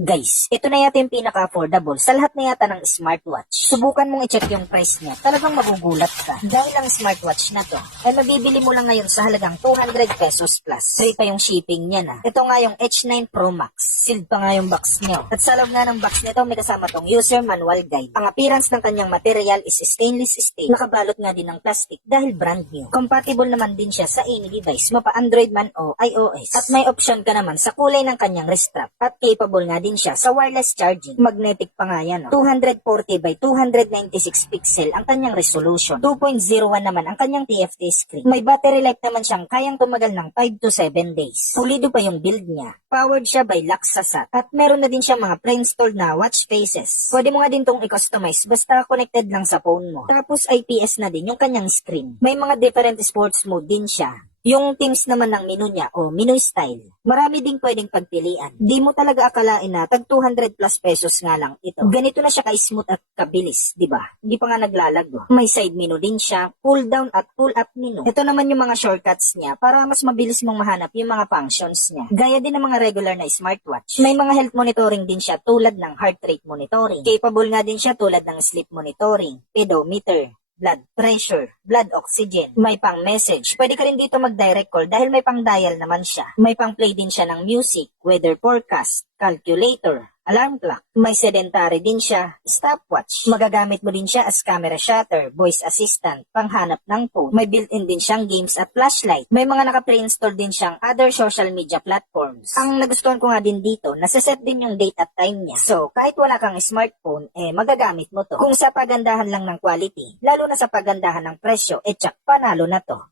Guys, ito na yata yung pinaka-affordable sa lahat na yata ng smartwatch. Subukan mong i-check yung price niya. Talagang magugulat ka. Dahil ang smartwatch na to, ay mabibili mo lang ngayon sa halagang 200 pesos plus. Free pa yung shipping niya na. Ito nga yung H9 Pro Max. Sealed pa nga yung box niyo. At sa loob nga ng box nito, may kasama tong user manual guide. Ang appearance ng kanyang material is stainless steel. Nakabalot nga din ng plastic dahil brand new. Compatible naman din siya sa any device, mapa Android man o iOS. At may option ka naman sa kulay ng kanyang wrist strap. At capable nga din siya sa wireless charging. Magnetic pa nga yan. 240 by 296 pixel ang kanyang resolution. 2.01 naman ang kanyang TFT screen. May battery life naman siyang kayang tumagal ng 5 to 7 days. Pulido pa yung build niya. Powered siya by Laxasat. At meron na din siya mga pre-installed na watch faces. Pwede mo nga din tong i-customize basta connected lang sa phone mo. Tapos IPS na din yung kanyang screen. May mga different sports mode din siya. Yung themes naman ng menu niya o menu style, marami ding pwedeng pagpilian. Di mo talaga akalain na tag 200 plus pesos nga lang ito. Ganito na siya ka-smooth at kabilis, di ba? Hindi pa nga naglalago. May side menu din siya, pull down at pull up menu. Ito naman yung mga shortcuts niya para mas mabilis mong mahanap yung mga functions niya. Gaya din ng mga regular na smartwatch. May mga health monitoring din siya tulad ng heart rate monitoring. Capable nga din siya tulad ng sleep monitoring, pedometer, blood pressure, blood oxygen, may pang message. Pwede ka rin dito mag-direct call dahil may pang dial naman siya. May pang play din siya ng music, weather forecast, calculator, alarm clock. May sedentary din siya, stopwatch. Magagamit mo din siya as camera shutter, voice assistant, panghanap ng phone. May built-in din siyang games at flashlight. May mga naka-pre-install din siyang other social media platforms. Ang nagustuhan ko nga din dito, nasa-set din yung date at time niya. So, kahit wala kang smartphone, magagamit mo to. Kung sa pagandahan lang ng quality, lalo na sa pagandahan ng presyo, tsak panalo na to.